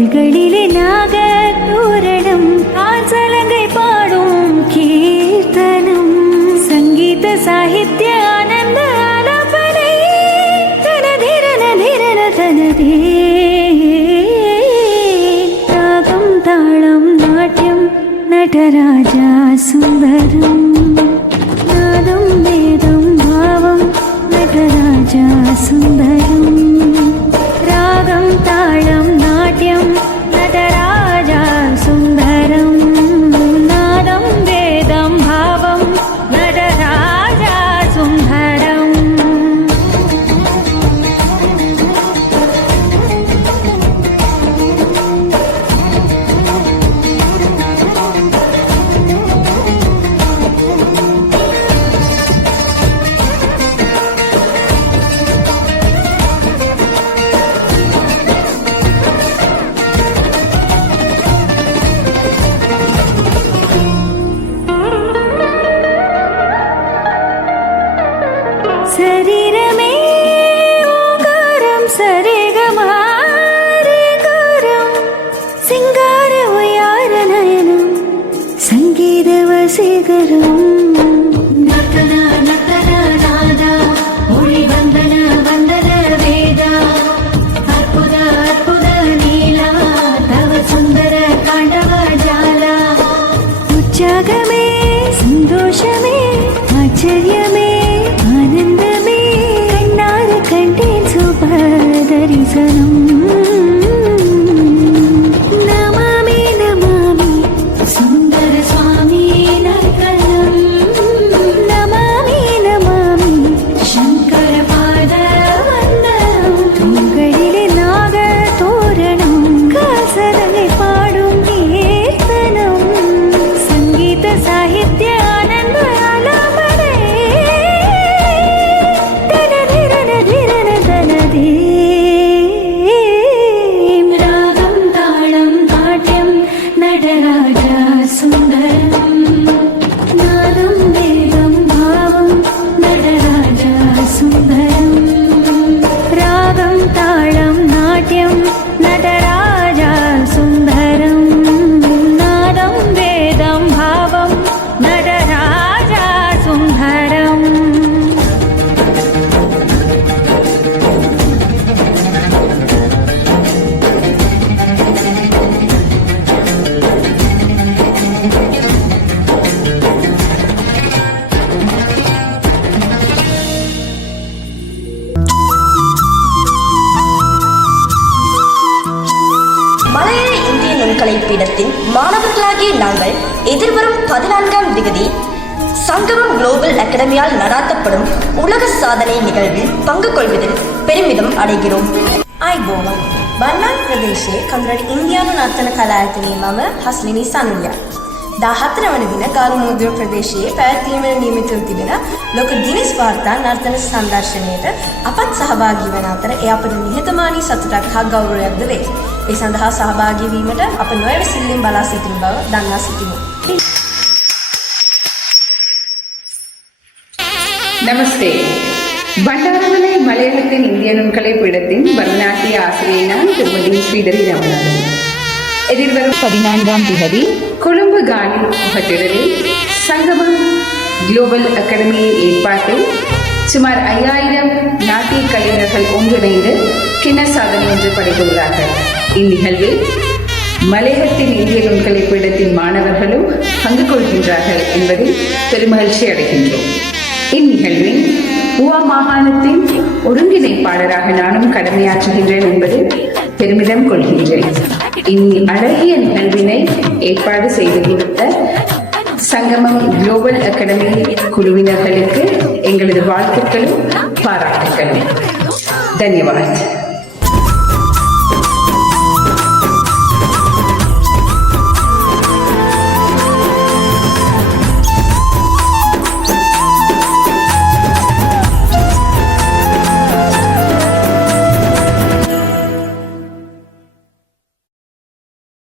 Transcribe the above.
தோள்களிலே நாகத்தோரணம் காசலங்கை பாடும் கீர்த்தனம் சங்கீத சாகித்ய ஆனந்த ஆலாபனை தனதிரன திரன தனதே ராகம் தாளம் நாட்டியம் நடராஜா சுந்தரம் நாதம் வேதம் பாவம் நடராஜா சுந்தரம் ராகம் தாளம் நாட்டியம் நடராஜா சுந்தரம் நாதம் வேதம் பாவம் நடராஜா சுந்தரம் சரீரமே ஓங்காரம் சரிகமாரிகாரம் சிங்கார உயார நயனம் சங்கீத வசீகரம் நர்த்தன நர்த்தன நாதா மொழி வந்தன வந்தன வேதா அற்புத அற்புத நீலா தவ சுந்தர காண்டவ ஜாலா உற்சாகமே சந்தோஷமே ஆச்சரியமே ஆனந்தமே கண்ணார கண்டேன் சுபதரிசனம் நமாமி நமாமி சுந்தர சுவாமி நர்த்தனம் நமாமி நமாமி சங்கர பாத வந்தனம் உங்களிலே நாக தோரணம் காசலங்கை பாடும் கீர்த்தனம் சங்கீத சாகித்ய ஆனந்த ஆலாபனை தனதிரன திரன தனதே ராகம் தாளம் நாட்டியம் நடராஜா சுந்தரம் நாதம் வேதம் பாவம் நடராஜா சுந்தரம் ராகம் தாளம் நாட்டியம் நடராஜா சுந்தரம் நாதம் வேதம் பாவம் நடராஜா சுந்தரம் மலையாள இந்திய நுண்கலை பீடத்தின் மாணவர்களாகிய நாங்கள் எதிர்வரும் 14ஆம் திகதி சங்கமம் குளோபல் அகாடமியால் நடாத்தப்படும் உலக சாதனை நிகழ்வில் பங்கு கொள்வதில் பெருமிதம் அடைகிறோம். අයිබෝවන් බන්නාන් ප්‍රදේශයේ කඳුරට ඉන්දියානු නර්තන කලායතනයේ මම හස්ලිනී සනුල්යා 14 වන දින ගාල්මුද්‍ර ප්‍රදේශයේ පැවැත්වීමට නියමිතව තිබෙන ලෝක ගිනිස් වාර්තා නර්තන සංදර්ශනයට අපත් සහභාගී වන අතර එය අපට නිහතමානී සතුටක් හා ගෞරවයක්ද වේ. ඒ සඳහා සහභාගී වීමට අප නොයවසිල්ලෙන් බලා සිටින බව දන්වා සිටිමු. நமஸ்தே. பண்டாரமலை மலையகத்தின் இந்திய நுண்கலை பீடத்தின் பரதநாட்டிய ஆசிரியரான திருமதி ஸ்ரீதரி ராமநாதன் எதிர்வரும் 14ஆம் திகதி கொழும்பு காலி முகத்திடலில் சங்கமம் குளோபல் அகாடமியின் ஏற்பாட்டில் சுமார் 5000 நாட்டிய கலைஞர்கள் ஒன்றிணைந்து கிண்ண சாதனை ஒன்று படைத்துள்ளார்கள். இந்நிகழ்வில் மலையகத்தின் இந்திய நுண்கலை பீடத்தின் மாணவர்களும் பங்கு கொள்கின்றார்கள் என்பதில் பெருமகிழ்ச்சி அடைகின்றோம். இந்நிகழ்வில் ஊவா மாகாணத்தின் ஒருங்கிணைப்பாளராக நானும் கடமையாற்றுகின்றேன் என்பதில் பெருமிதம் கொள்கின்றேன். அழகிய நிகழ்வினை ஏற்பாடு செய்து கொடுத்த சங்கமம் குளோபல் அகாடமி குழுவினர்களுக்கு எங்களது வாழ்த்துக்களும் பாராட்டுக்களும். தன்யவாத்.